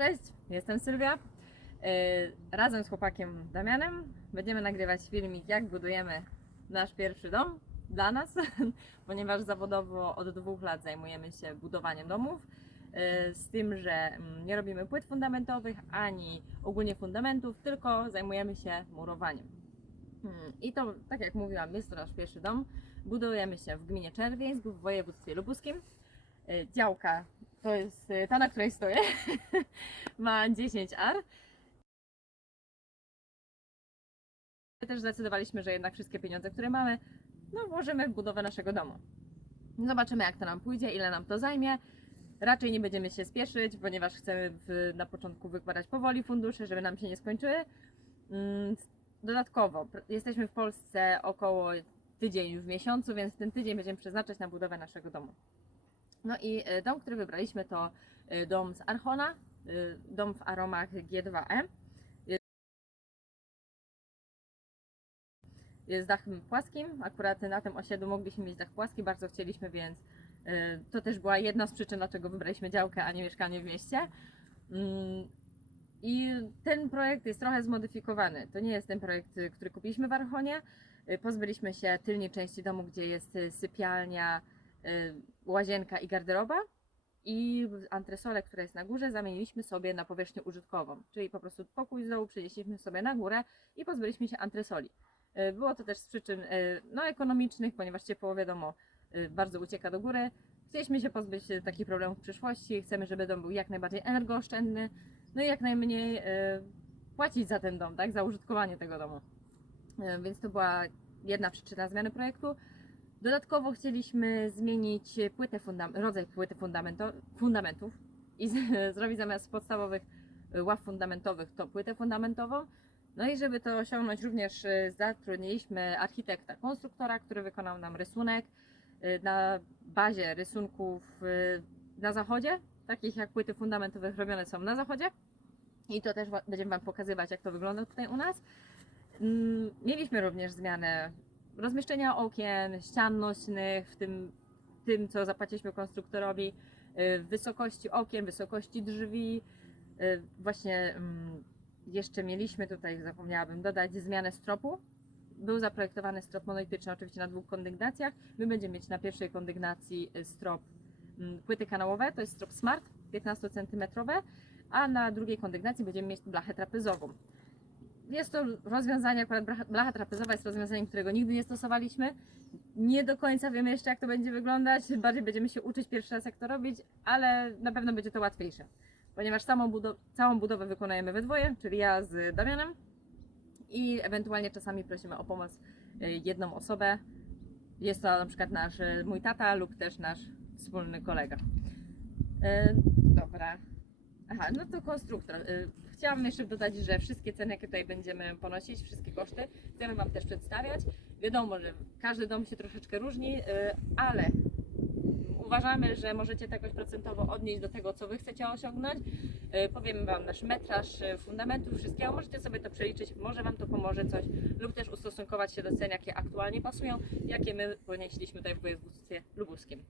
Cześć, jestem Sylwia. Yy, Razem z chłopakiem Damianem będziemy nagrywać filmik, jak budujemy nasz pierwszy dom dla nas, ponieważ zawodowo od dwóch lat zajmujemy się budowaniem domów. yy, Z tym, że mm, nie robimy płyt fundamentowych ani ogólnie fundamentów, tylko zajmujemy się murowaniem. Hmm, I to, tak jak mówiłam, jest to nasz pierwszy dom. Budujemy się w gminie Czerwieńsk w województwie lubuskim. Yy, Działka to jest yy, ta, na której stoję. Ma 10 ar. Też zdecydowaliśmy, że jednak wszystkie pieniądze, które mamy, no włożymy w budowę naszego domu. Zobaczymy, jak to nam pójdzie, ile nam to zajmie. Raczej nie będziemy się spieszyć, ponieważ chcemy w, na początku wykładać powoli fundusze, żeby nam się nie skończyły. Mm, Dodatkowo, jesteśmy w Polsce około tydzień w miesiącu, więc ten tydzień będziemy przeznaczać na budowę naszego domu. No i e, dom, który wybraliśmy to e, dom z Archona, e, dom w aromach G2E. Jest dachem płaskim, akurat na tym osiedlu mogliśmy mieć dach płaski, bardzo chcieliśmy, więc to też była jedna z przyczyn, dlaczego wybraliśmy działkę, a nie mieszkanie w mieście. Mm, I ten projekt jest trochę zmodyfikowany. To nie jest ten projekt, który kupiliśmy w Archonie. Pozbyliśmy się tylnej części domu, gdzie jest sypialnia, łazienka i garderoba. I antresolę, która jest na górze, zamieniliśmy sobie na powierzchnię użytkową. Czyli po prostu pokój z dołu przenieśliśmy sobie na górę i pozbyliśmy się antresoli. Y, Było to też z przyczyn y, no, ekonomicznych, ponieważ ciepło, wiadomo, y, bardzo ucieka do góry. Chcieliśmy się pozbyć y, takich problemów w przyszłości. Chcemy, żeby dom był jak najbardziej energooszczędny, no i jak najmniej y, płacić za ten dom, tak, za użytkowanie tego domu. Y, Więc to była jedna przyczyna zmiany projektu. Dodatkowo chcieliśmy zmienić płytę rodzaj płyty fundamentów i zrobić zamiast podstawowych ław fundamentowych to płytę fundamentową. No i żeby to osiągnąć, również y, zatrudniliśmy architekta, konstruktora, który wykonał nam rysunek y, na bazie rysunków y, na zachodzie, takich jak płyty fundamentowe robione są na zachodzie. I to też będziemy Wam pokazywać, jak to wygląda tutaj u nas. Mm, Mieliśmy również zmianę rozmieszczenia okien, ścian nośnych, w tym, tym co zapłaciliśmy konstruktorowi, y, wysokości okien, wysokości drzwi. Y, Właśnie mm, jeszcze mieliśmy tutaj, zapomniałabym dodać, zmianę stropu. Był zaprojektowany strop monolityczny, oczywiście na dwóch kondygnacjach. My będziemy mieć na pierwszej kondygnacji y, strop mm, płyty kanałowe, to jest strop Smart 15 cm, a na drugiej kondygnacji będziemy mieć blachę trapezową. Jest to rozwiązanie, akurat blacha- trapezowa jest rozwiązaniem, którego nigdy nie stosowaliśmy. Nie do końca wiemy jeszcze, jak to będzie wyglądać. Bardziej będziemy się uczyć pierwszy raz, jak to robić, ale na pewno będzie to łatwiejsze. Ponieważ samą, całą budowę wykonujemy we dwoje, czyli ja z Damianem i ewentualnie czasami prosimy o pomoc y, jedną osobę. Jest to na przykład nasz, y, mój tata lub też nasz wspólny kolega. Y, Dobra. Aha, no to konstruktor. Y, Chciałam jeszcze dodać, że wszystkie ceny, jakie tutaj będziemy ponosić, wszystkie koszty, chcemy Wam też przedstawiać. Wiadomo, że każdy dom się troszeczkę różni, y, ale uważamy, że możecie to jakoś procentowo odnieść do tego, co Wy chcecie osiągnąć. Y, Powiemy Wam nasz metraż fundamentów, wszystkiego. Możecie sobie to przeliczyć, może Wam to pomoże coś, lub też ustosunkować się do cen, jakie aktualnie pasują, jakie my ponieśliśmy tutaj w województwie lubuskim.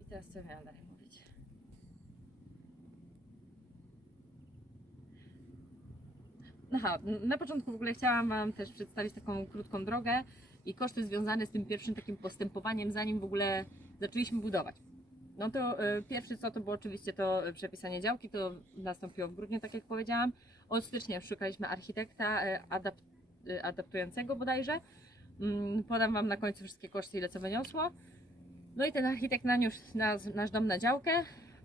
I teraz co miałam dalej mówić? Aha, na początku w ogóle chciałam Wam też przedstawić taką krótką drogę i koszty związane z tym pierwszym takim postępowaniem, zanim w ogóle zaczęliśmy budować. No to y, pierwsze co to było oczywiście to y, przepisanie działki, to nastąpiło w grudniu, tak jak powiedziałam. Od stycznia szukaliśmy architekta y, adap y, adaptującego bodajże. Mm, podam Wam na końcu wszystkie koszty, ile co wyniosło. No i ten architekt naniósł nas, nasz dom na działkę.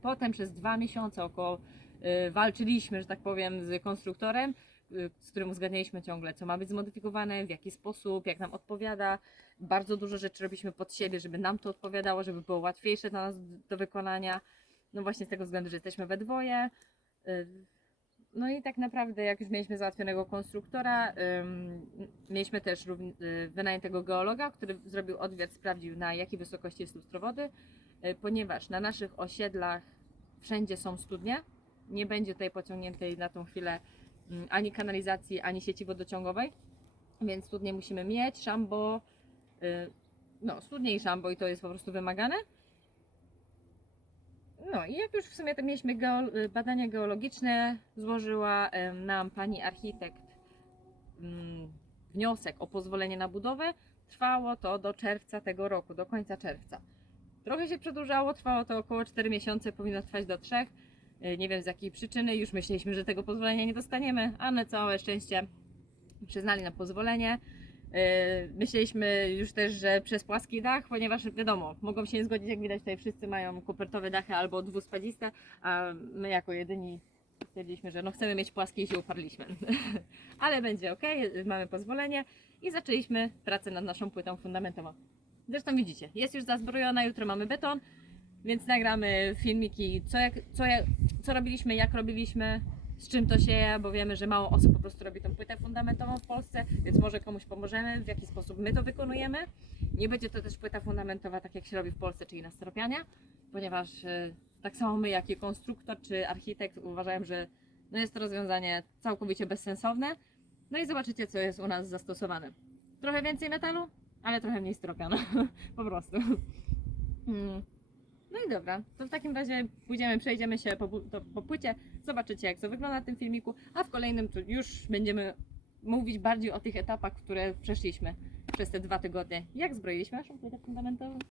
Potem przez dwa miesiące około y, walczyliśmy, że tak powiem, z konstruktorem, y, z którym uzgadnialiśmy ciągle, co ma być zmodyfikowane, w jaki sposób, jak nam odpowiada. Bardzo dużo rzeczy robiliśmy pod siebie, żeby nam to odpowiadało, żeby było łatwiejsze dla nas do wykonania. No właśnie z tego względu, że jesteśmy we dwoje. Y, No i tak naprawdę, jak już mieliśmy załatwionego konstruktora, mieliśmy też y, wynajętego geologa, który zrobił odwiat, sprawdził na jakiej wysokości jest lustrowody, y, ponieważ na naszych osiedlach wszędzie są studnie. Nie będzie tutaj pociągniętej na tą chwilę ani kanalizacji, ani sieci wodociągowej, więc studnie musimy mieć, szambo, y, no studnie i szambo i to jest po prostu wymagane. No i jak już w sumie to mieliśmy y, badania geologiczne, złożyła em, nam pani architekt mm, wniosek o pozwolenie na budowę. Trwało to do czerwca tego roku, do końca czerwca. Trochę się przedłużało, trwało to około 4 miesiące, powinno trwać do 3. Y, Nie wiem z jakiej przyczyny, już myśleliśmy, że tego pozwolenia nie dostaniemy, a na całe szczęście przyznali nam pozwolenie. Yy, Myśleliśmy już też, że przez płaski dach, ponieważ wiadomo, mogą się nie zgodzić, jak widać tutaj wszyscy mają kopertowe dachy albo dwuspadziste, a my jako jedyni stwierdziliśmy, że no chcemy mieć płaskie i się uparliśmy. Ale będzie ok, mamy pozwolenie i zaczęliśmy pracę nad naszą płytą fundamentową. Zresztą widzicie, jest już zazbrojona, jutro mamy beton, więc nagramy filmiki, co, jak, co, jak, co robiliśmy, jak robiliśmy, z czym to się je, bo wiemy, że mało osób po prostu robi tą płytę fundamentową w Polsce, więc może komuś pomożemy, w jaki sposób my to wykonujemy. Nie będzie to też płyta fundamentowa, tak jak się robi w Polsce, czyli na stropianie, ponieważ e, tak samo my, jak i konstruktor czy architekt uważają, że no jest to rozwiązanie całkowicie bezsensowne. No i zobaczycie, co jest u nas zastosowane. Trochę więcej metalu, ale trochę mniej stropianu, po prostu. Mm. No i dobra, to w takim razie pójdziemy, przejdziemy się po, po płycie, zobaczycie jak to wygląda w tym filmiku, a w kolejnym już będziemy mówić bardziej o tych etapach, które przeszliśmy przez te dwa tygodnie, jak zbroiliśmy naszą płytę fundamentową.